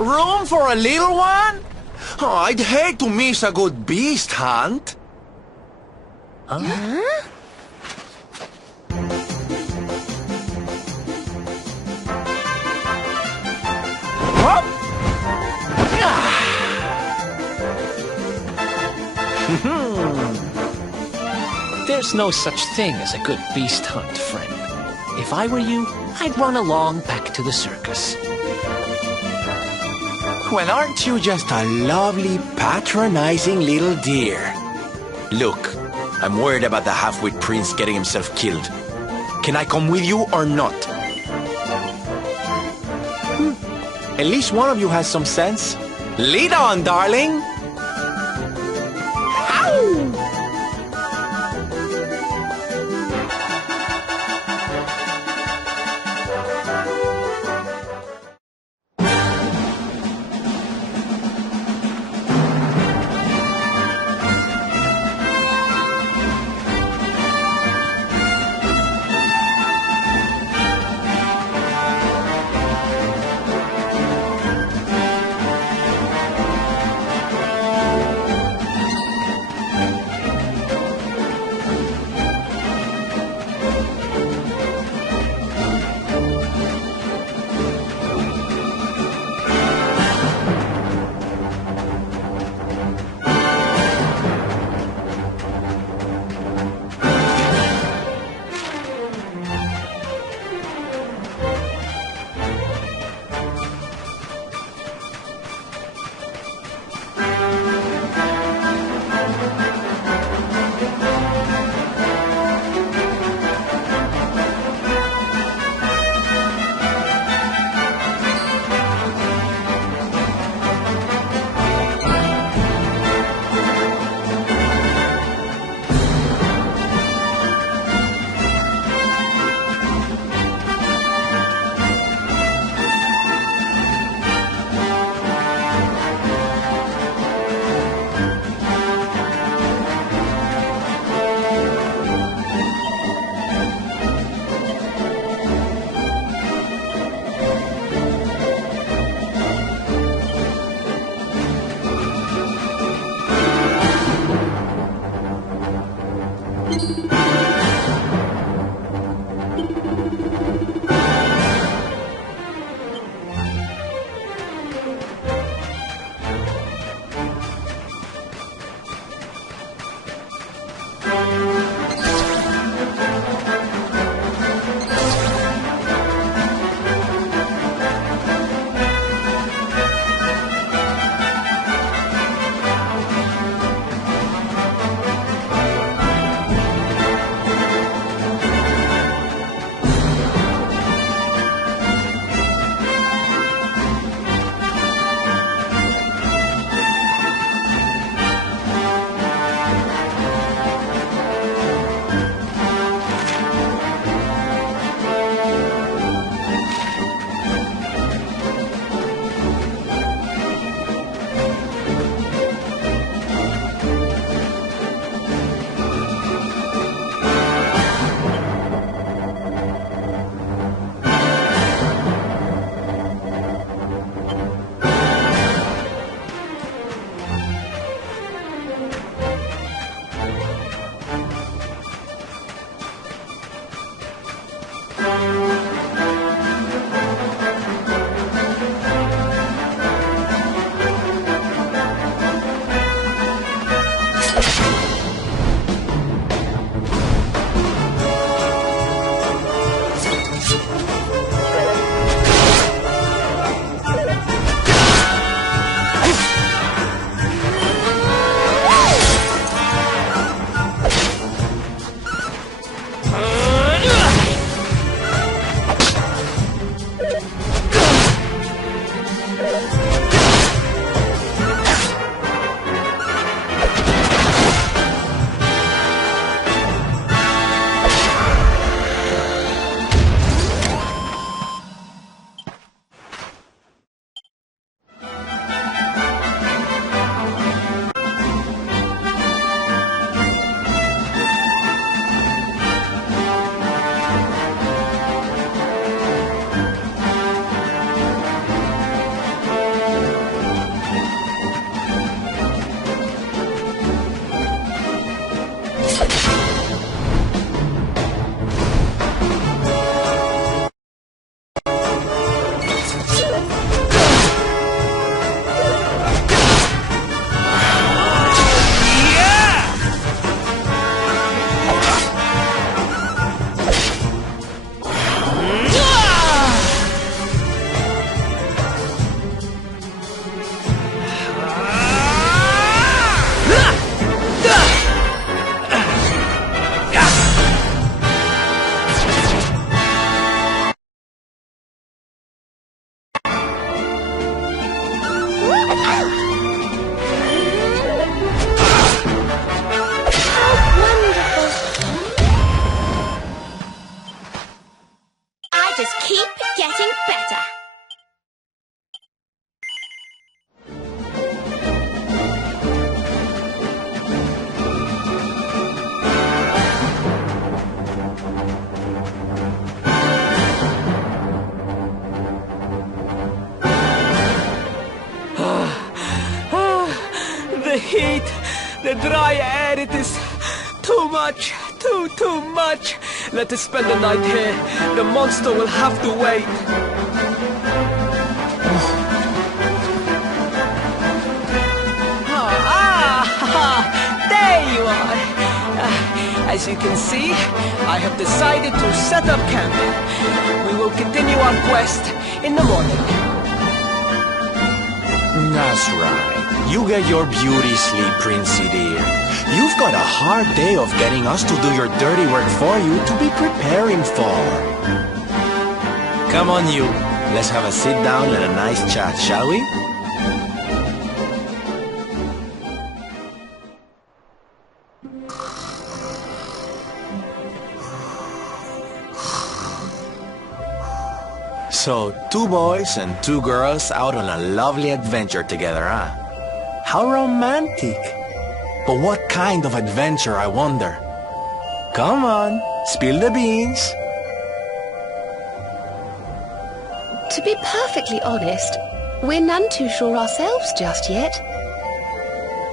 Room for a little one? Oh, I'd hate to miss a good beast hunt. Huh? Whoop! There's no such thing as a good beast hunt, friend. If I were you, I'd run along back to the circus. Well, aren't you just a lovely, patronizing little dear? Look, I'm worried about the half-wit prince getting himself killed. Can I come with you or not? At least one of you has some sense. Lead on, darling! Ow! just keep getting better. The heat, the dry air, it is too much, too much. Let us spend the night here. The monster will have to wait. There you are. As you can see, I have decided to set up camp. We will continue our quest in the morning. That's right. You get your beauty sleep, Princey dear. You've got a hard day of getting us to do your dirty work for you to be preparing for. Come on, you. Let's have a sit down and a nice chat, shall we? So, 2 boys and 2 girls out on a lovely adventure together, huh? How romantic. But what kind of adventure, I wonder? Come on, spill the beans. To be perfectly honest, we're none too sure ourselves just yet.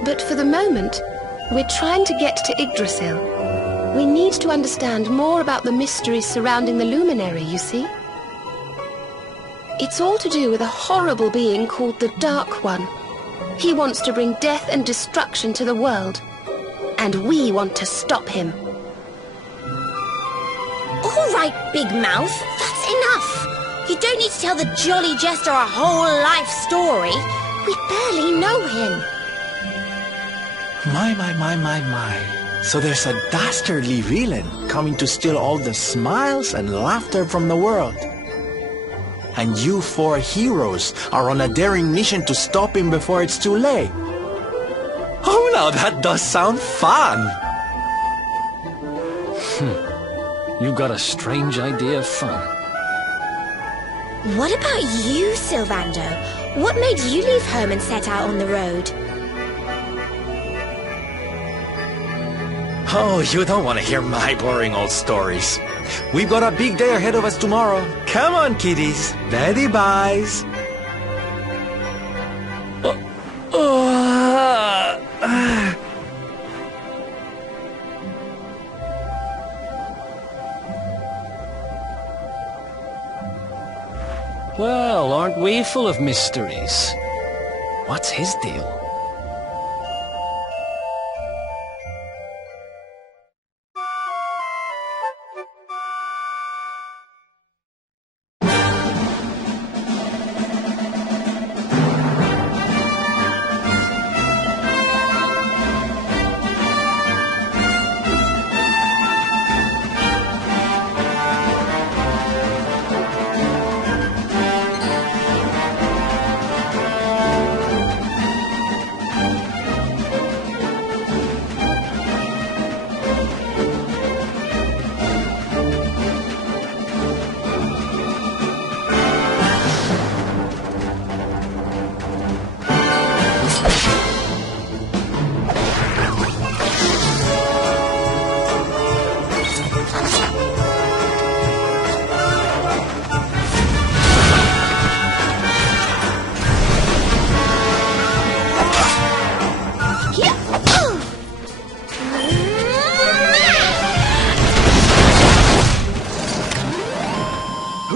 But for the moment, we're trying to get to Yggdrasil. We need to understand more about the mysteries surrounding the luminary, you see. It's all to do with a horrible being called the Dark One. He wants to bring death and destruction to the world. And we want to stop him. All right, Big Mouth, that's enough. You don't need to tell the Jolly Jester a whole life story. We barely know him. My. So there's a dastardly villain coming to steal all the smiles and laughter from the world. And you 4 heroes are on a daring mission to stop him before it's too late. Oh, now that does sound fun! You got a strange idea of fun. What about you, Sylvando? What made you leave home and set out on the road? Oh, you don't want to hear my boring old stories. We've got a big day ahead of us tomorrow. Come on, kiddies. Daddy buys. Well, aren't we full of mysteries? What's his deal?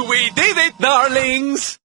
We did it, darlings!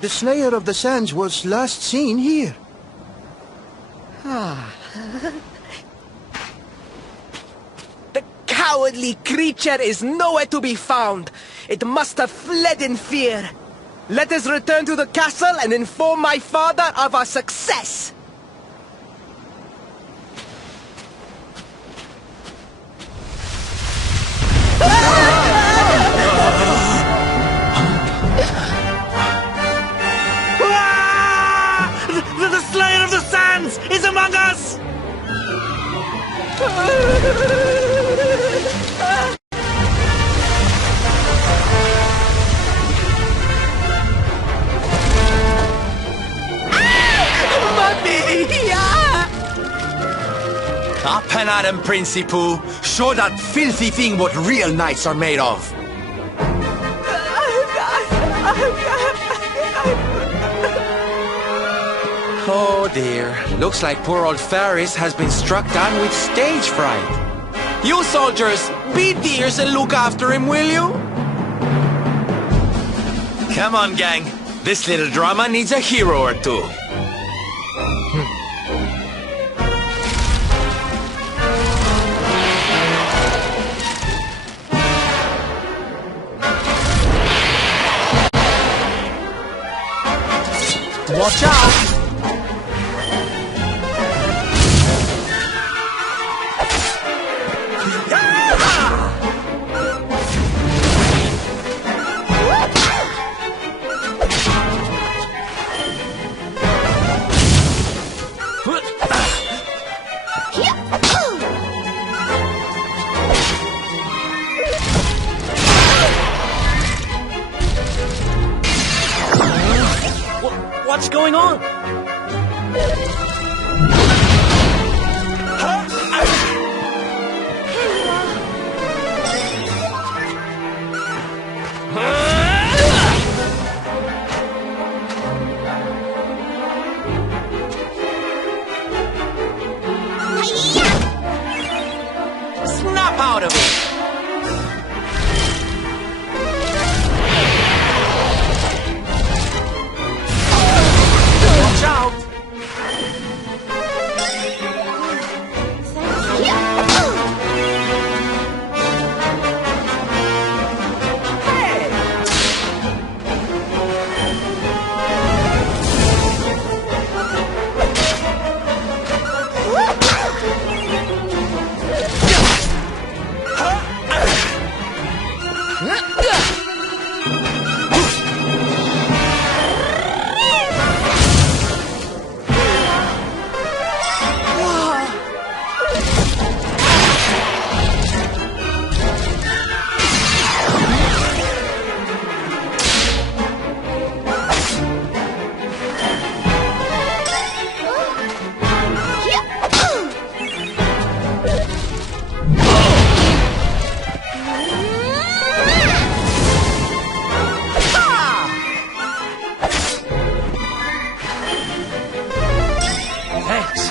The Slayer of the Sands was last seen here. The cowardly creature is nowhere to be found. It must have fled in fear. Let us return to the castle and inform my father of our success. The Slayer of the Sands is among us! Up and at him, Principoo. Show that filthy thing what real knights are made of. Oh dear. Looks like poor old Faris has been struck down with stage fright. You soldiers, be dears and look after him, will you? Come on, gang. This little drama needs a hero or two. Watch out! What's going on? Snap out of it! Watch out! Thanks.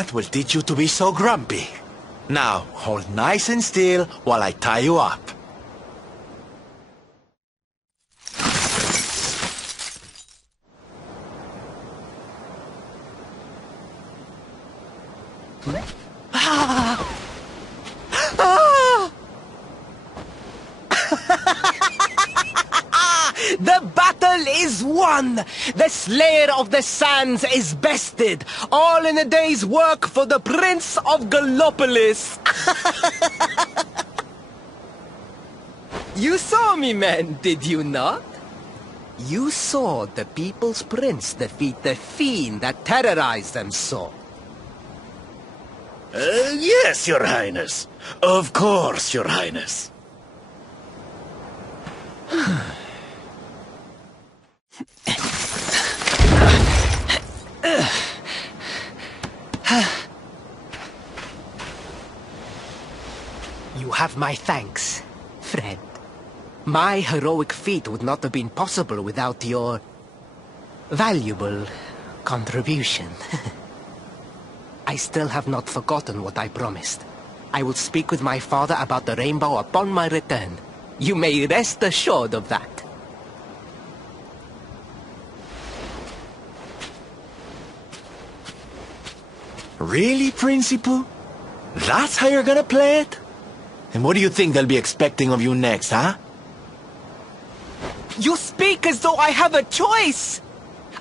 That will teach you to be so grumpy. Now, hold nice and still while I tie you up. The battle is won! The Slayer of the Sands is bested! All in a day's work for the Prince of Gallopolis! You saw me, men, did you not? You saw the People's Prince defeat the fiend that terrorized them so. Yes, Your Highness. Of course, Your Highness. You have my thanks, friend. My heroic feat would not have been possible without your valuable contribution. I still have not forgotten what I promised. I will speak with my father about the rainbow upon my return. You may rest assured of that. Really, Principal? That's how you're gonna play it? And what do you think they'll be expecting of you next, huh? You speak as though I have a choice!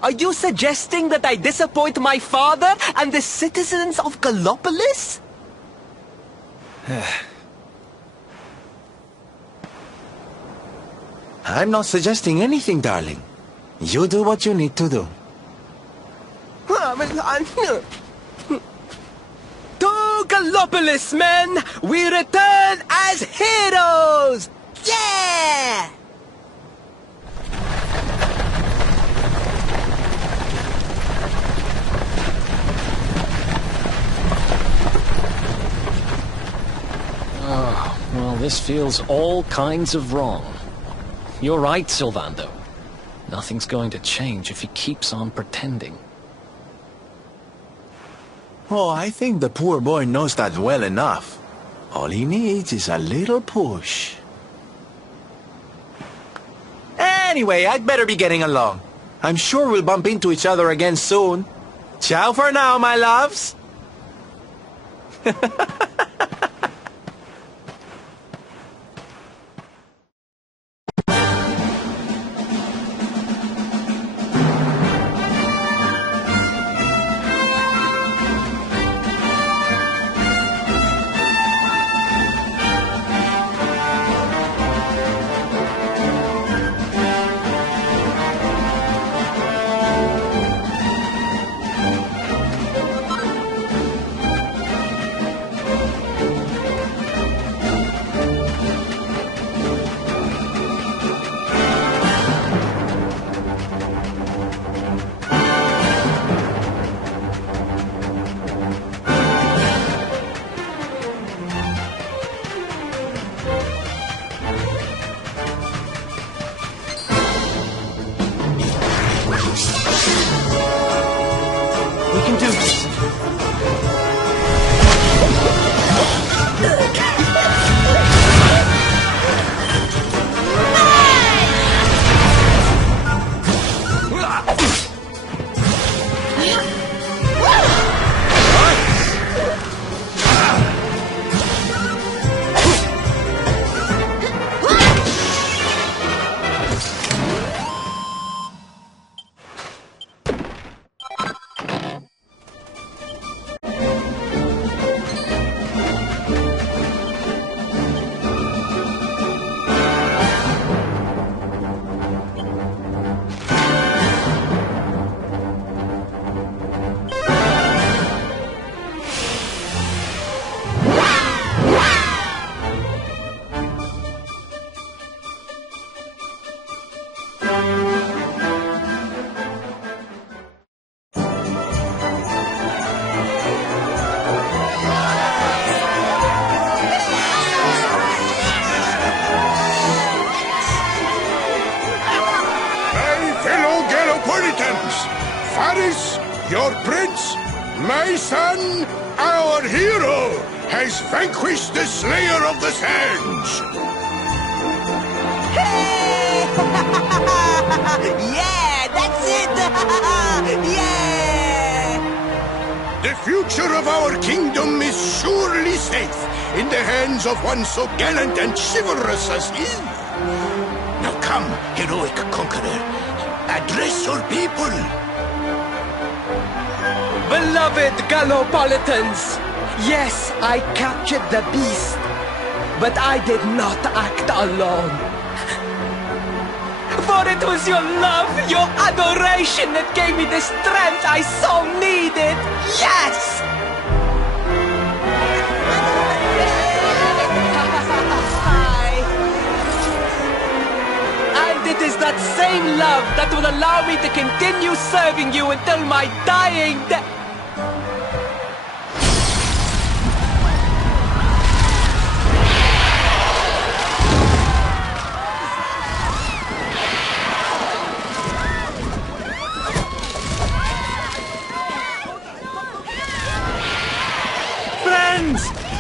Are you suggesting that I disappoint my father and the citizens of Gallopolis? I'm not suggesting anything, darling. You do what you need to do. To Gallopolis, men! We return as heroes! Yeah! Oh, well, this feels all kinds of wrong. You're right, Sylvando. Nothing's going to change if he keeps on pretending. Oh, I think the poor boy knows that well enough. All he needs is a little push. Anyway, I'd better be getting along. I'm sure we'll bump into each other again soon. Ciao for now, my loves. We can do this. Your prince, My son, our hero, has vanquished the Slayer of the Sands. Hey! Yeah, that's it! Yeah! The future of our kingdom is surely safe in the hands of one so gallant and chivalrous as he. Now come, heroic conqueror, address your people. Beloved Gallopolitans, yes, I captured the beast, but I did not act alone. For it was your love, your adoration that gave me the strength I so needed. Yes! And it is that same love that will allow me to continue serving you until my dying day.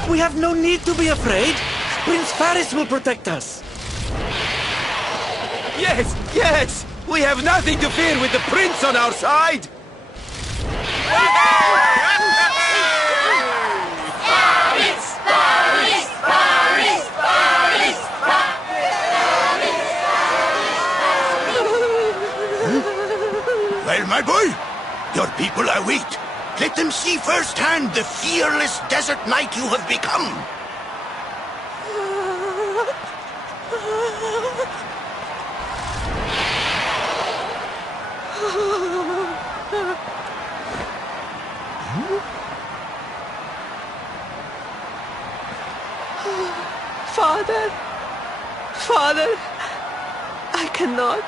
We have no need to be afraid. Prince Faris will protect us. Yes, yes! We have nothing to fear with the prince on our side! Faris! Faris! Faris! Faris! Well, my boy, your people are weak. Let them see firsthand the fearless desert knight you have become. Father, Father, I cannot.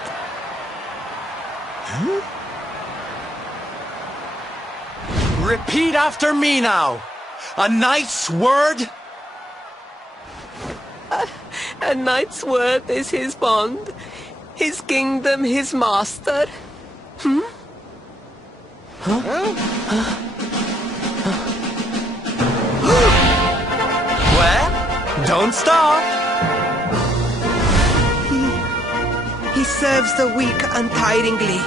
Repeat after me now. A knight's word? A knight's word is his bond, his kingdom, his master. Well, don't stop. He serves the weak untiringly,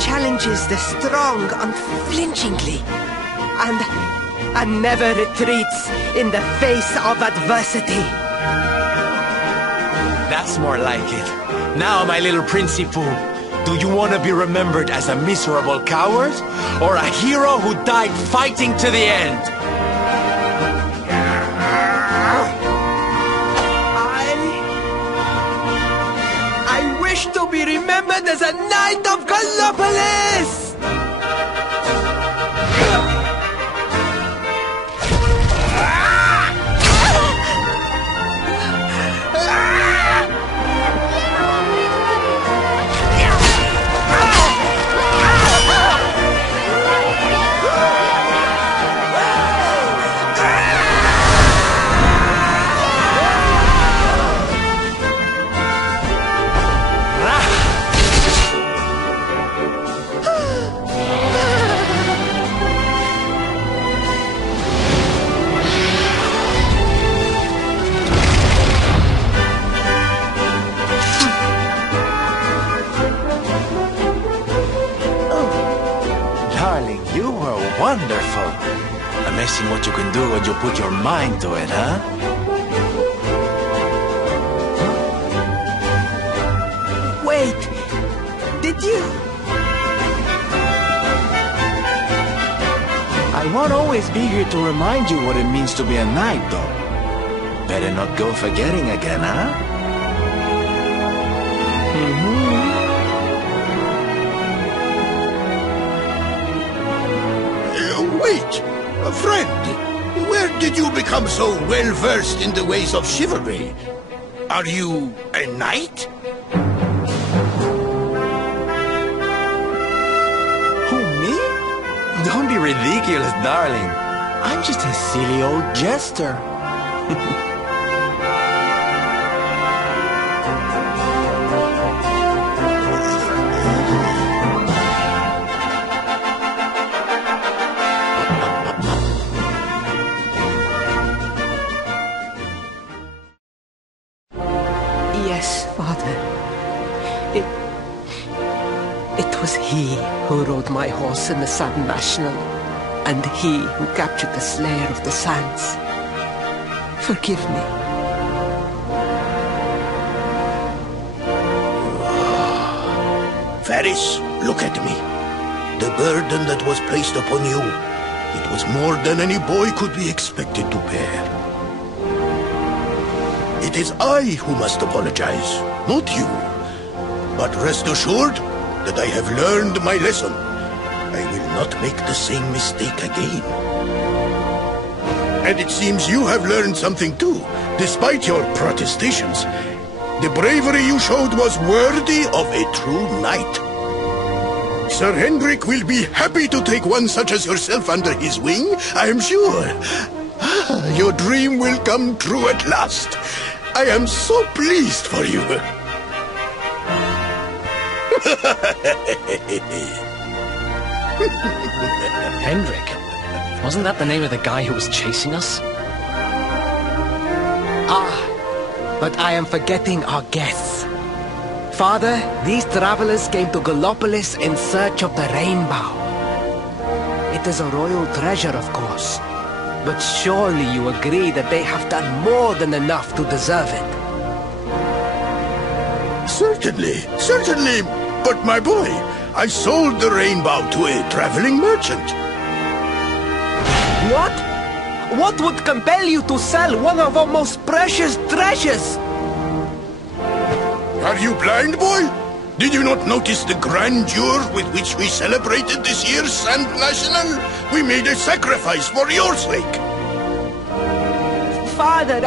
challenges the strong unflinchingly, and never retreats in the face of adversity. That's more like it. Now, my little Princey Pooh, do you want to be remembered as a miserable coward or a hero who died fighting to the end? I wish to be remembered as a knight of Gallopolis! Wonderful. Amazing what you can do when you put your mind to it, huh? Wait, did you? I won't always be here to remind you what it means to be a knight, though. Better not go forgetting again, huh? Wait, friend, where did you become so well-versed in the ways of chivalry? Are you a knight? Who, me? Don't be ridiculous, darling. I'm just a silly old jester. Yes, Father. It was he who rode my horse in the Sun National, and he who captured the Slayer of the Sands. Forgive me. Varys, look at me. The burden that was placed upon you, it was more than any boy could be expected to bear. It is I who must apologize, not you. But rest assured that I have learned my lesson. I will not make the same mistake again. And it seems you have learned something too, despite your protestations. The bravery you showed was worthy of a true knight. Sir Hendrik will be happy to take one such as yourself under his wing, I am sure. Your dream will come true at last. I am so pleased for you. Hendrik? Wasn't that the name of the guy who was chasing us? But I am forgetting our guests. Father, these travelers came to Gallopolis in search of the rainbow. It is a royal treasure, of course. But surely you agree that they have done more than enough to deserve it. Certainly. But my boy, I sold the rainbow to a traveling merchant. What? What would compel you to sell one of our most precious treasures? Are you blind, boy? Did you not notice the grandeur with which we celebrated this year's Sand National? We made a sacrifice for your sake. Father,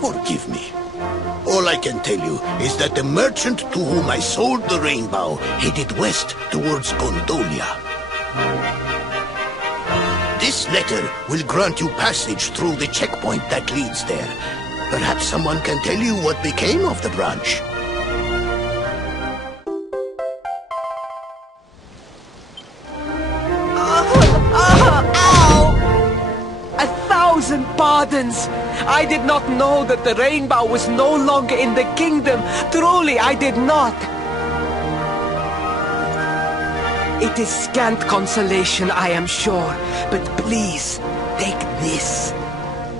Forgive me. All I can tell you is that the merchant to whom I sold the rainbow headed west towards Gondolia. This letter will grant you passage through the checkpoint that leads there. Perhaps someone can tell you what became of the branch. Ow! 1,000 pardons! I did not know that the rainbow was no longer in the kingdom. Truly, I did not. It is scant consolation, I am sure. But please, take this.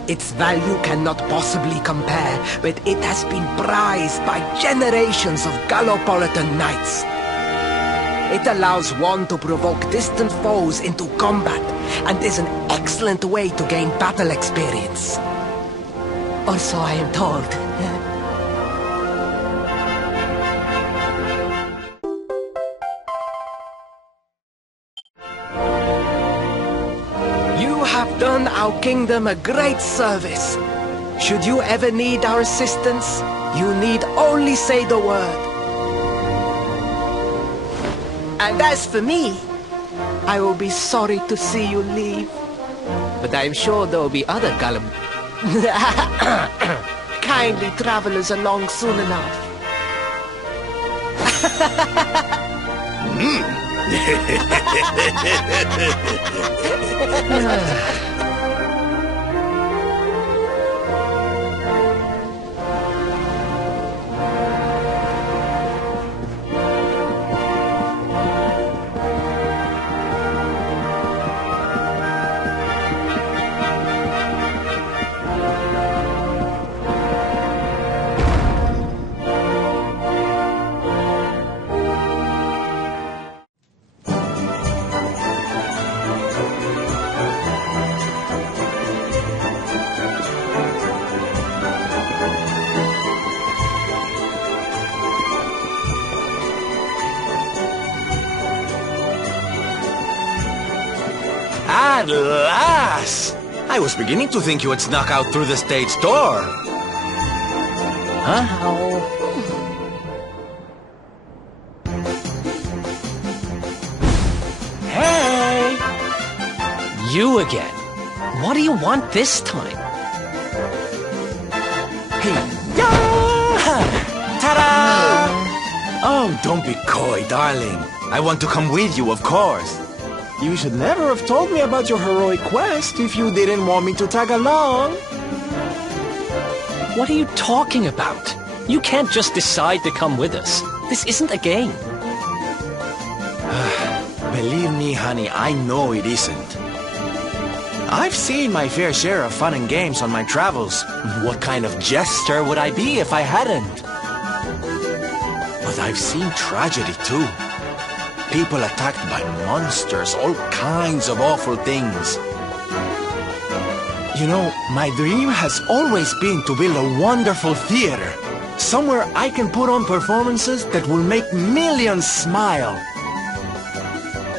Its value cannot possibly compare, but it has been prized by generations of Gallopolitan knights. It allows one to provoke distant foes into combat, and is an excellent way to gain battle experience. Or so I am told. You have done our kingdom a great service. Should you ever need our assistance, you need only say the word. And as for me, I will be sorry to see you leave. But I am sure there will be other kindly travelers along soon enough. At last! I was beginning to think you had snuck out through the stage door. Huh? Hey! You again. What do you want this time? Hey! Ta-da! Oh, Oh, don't be coy, darling. I want to come with you, of course. You should never have told me about your heroic quest if you didn't want me to tag along. What are you talking about? You can't just decide to come with us. This isn't a game. Believe me, honey, I know it isn't. I've seen my fair share of fun and games on my travels. What kind of jester would I be if I hadn't? But I've seen tragedy too. People attacked by monsters, all kinds of awful things. You know, my dream has always been to build a wonderful theater. Somewhere I can put on performances that will make millions smile.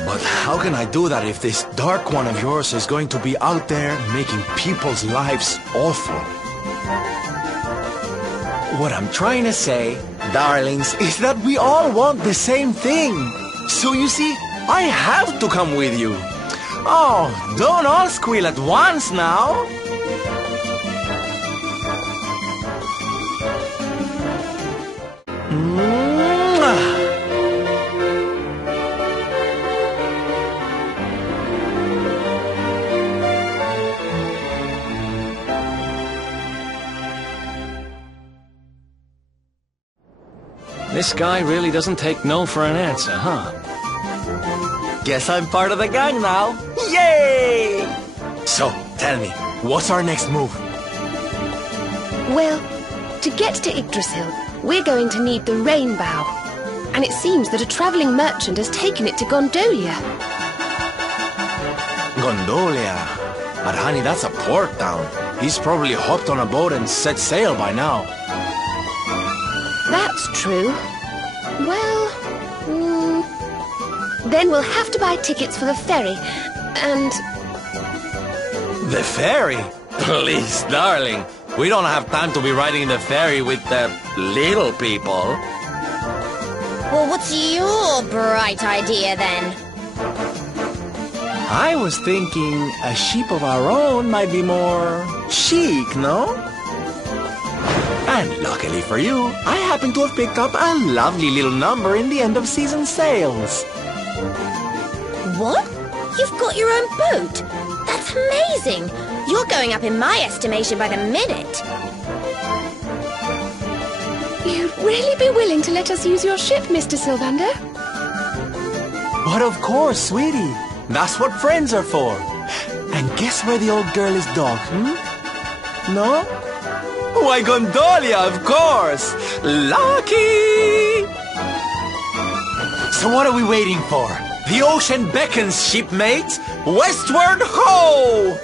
But how can I do that if this dark one of yours is going to be out there making people's lives awful? What I'm trying to say, darlings, is that we all want the same thing. So you see, I have to come with you. Oh, don't all squeal at once now. This guy really doesn't take no for an answer, huh? Guess I'm part of the gang now. Yay! So, tell me, what's our next move? Well, to get to Yggdrasil, we're going to need the rainbow. And it seems that a travelling merchant has taken it to Gondolia. Gondolia? But honey, that's a port town. He's probably hopped on a boat and set sail by now. That's true. Well, then we'll have to buy tickets for the ferry, and... The ferry? Please, darling. We don't have time to be riding the ferry with the little people. Well, what's your bright idea then? I was thinking a ship of our own might be more chic, no? And luckily for you, I happen to have picked up a lovely little number in the end of season sales. What? You've got your own boat? That's amazing! You're going up in my estimation by the minute. You'd really be willing to let us use your ship, Mr. Sylvander? But of course, sweetie. That's what friends are for. And guess where the old girl is docked, No? Why, Gondolia, of course! Lucky! So what are we waiting for? The ocean beckons, shipmates! Westward ho!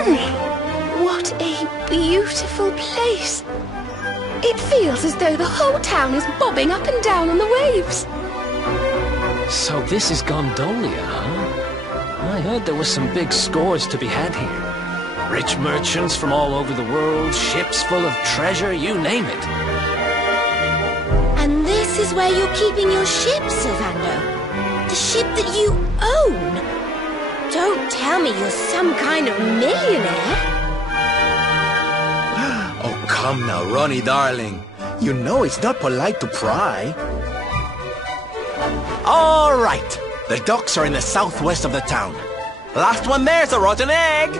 What a beautiful place. It feels as though the whole town is bobbing up and down on the waves. So this is Gondolia, huh? I heard there were some big scores to be had here. Rich merchants from all over the world, ships full of treasure, you name it. And this is where you're keeping your ship, Sylvando? The ship that you own? Don't tell me you're some kind of millionaire. Oh, come now, Ronnie, darling. You know it's not polite to pry. All right. The docks are in the southwest of the town. Last one there's a rotten egg.